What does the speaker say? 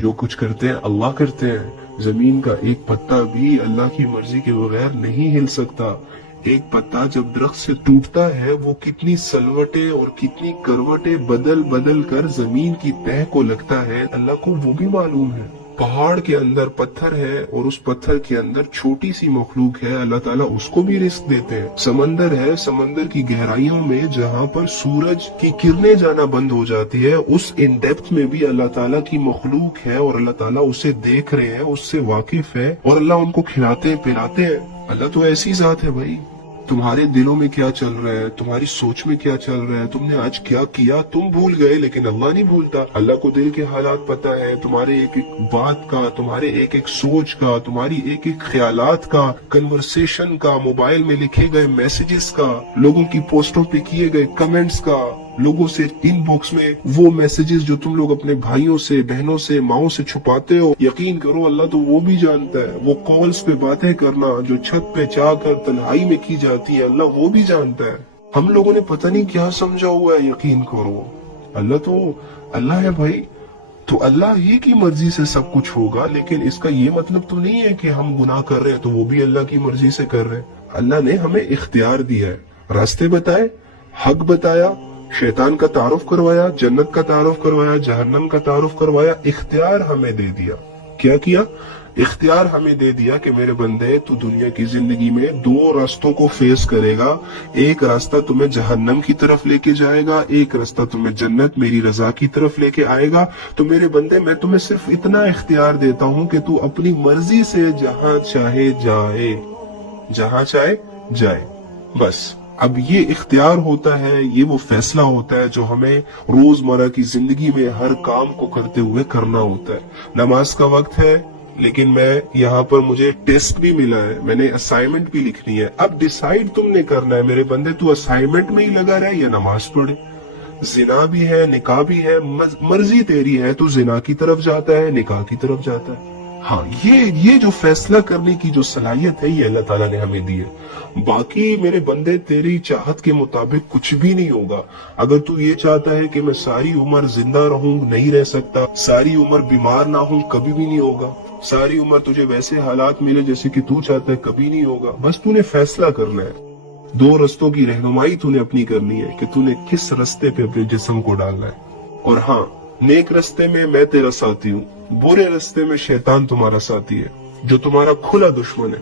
जो कुछ करते हैं अल्लाह करते हैं। जमीन का एक पत्ता भी अल्लाह की मर्जी के बगैर नहीं हिल सकता। एक पत्ता जब दरख्त से टूटता है वो कितनी सलवटें और कितनी करवटें बदल बदल कर जमीन की तह को लगता है, अल्लाह को वो भी मालूम है। पहाड़ के अंदर पत्थर है और उस पत्थर के अंदर छोटी सी मखलूक है, अल्लाह ताला उसको भी रिस्क देते हैं। समंदर है, समंदर की गहराइयों में जहाँ पर सूरज की किरणें जाना बंद हो जाती है, उस इन डेप्थ में भी अल्लाह ताला की मखलूक है और अल्लाह ताला उसे देख रहे हैं, उससे वाकिफ है और अल्लाह उनको खिलाते हैं पिलाते हैं। अल्लाह तो ऐसी जात है भाई। तुम्हारे दिलों में क्या चल रहा है, तुम्हारी सोच में क्या चल रहा है, तुमने आज क्या किया, तुम भूल गए लेकिन अल्लाह नहीं भूलता। अल्लाह को दिल के हालात पता है, तुम्हारे एक एक बात का, तुम्हारे एक एक सोच का, तुम्हारी एक एक ख्यालात का, कन्वर्सेशन का, मोबाइल में लिखे गए मैसेजेस का, लोगों की पोस्टों पे किए गए कमेंट्स का, लोगों से इनबॉक्स में वो मैसेजेस जो तुम लोग अपने भाइयों से, बहनों से, माओ से छुपाते हो, यकीन करो अल्लाह तो वो भी जानता है। वो कॉल्स पे बातें करना जो छत पे जाकर तन्हाई में की जाती है, अल्लाह वो भी जानता है। हम लोगों ने पता नहीं क्या समझा हुआ है, यकीन करो अल्लाह तो अल्लाह है भाई। तो अल्लाह ही की मर्जी से सब कुछ होगा, लेकिन इसका ये मतलब तो नहीं है कि हम गुनाह कर रहे हैं तो वो भी अल्लाह की मर्जी से कर रहे हैं। अल्लाह ने हमें इख्तियार दिया है, रास्ते बताए, हक बताया, शैतान का तारुफ करवाया, जन्नत का तारुफ करवाया, जहन्नम का तारुफ करवाया, इख्तियार हमें दे दिया। क्या किया? इख्तियार हमें दे दिया कि मेरे बंदे तू दुनिया की जिंदगी में दो रास्तों को फेस करेगा। एक रास्ता तुम्हें जहन्नम की तरफ लेके जाएगा, एक रास्ता तुम्हें जन्नत मेरी रजा की तरफ लेके आएगा। तो मेरे बंदे मैं तुम्हें सिर्फ इतना इख्तियार देता हूँ कि तू अपनी मर्जी से जहाँ चाहे जाए, जहाँ चाहे जाए, बस। अब ये इख्तियार होता है, ये वो फैसला होता है जो हमें रोजमर्रा की जिंदगी में हर काम को करते हुए करना होता है। नमाज का वक्त है लेकिन मैं यहाँ पर मुझे टेस्ट भी मिला है, मैंने असाइनमेंट भी लिखनी है। अब डिसाइड तुमने करना है मेरे बंदे, तू असाइनमेंट में ही लगा रहे या नमाज पढ़े। जिना भी है, निकाह भी है, मर्जी तेरी है, तू जिना की तरफ जाता है, निकाह की तरफ जाता है। हाँ, ये जो फैसला करने की जो सलाहियत है ये अल्लाह ताला ने हमें दी है। बाकी मेरे बंदे तेरी चाहत के मुताबिक कुछ भी नहीं होगा। अगर तू ये चाहता है कि मैं सारी उम्र जिंदा रहूं, नहीं रह सकता, सारी उम्र बीमार ना हूं, कभी भी नहीं होगा। सारी उम्र तुझे वैसे हालात मिले जैसे कि तू चाहता है, कभी नहीं होगा। बस तूने फैसला करना है, दो रस्तों की रहनुमाई तूने अपनी करनी है कि तूने किस रास्ते पे अपने जिस्म को डालना है। और हाँ, नेक रास्ते में मैं तेरा साथी हूँ, बुरे रास्ते में शैतान तुम्हारा साथी है, जो तुम्हारा खुला दुश्मन है।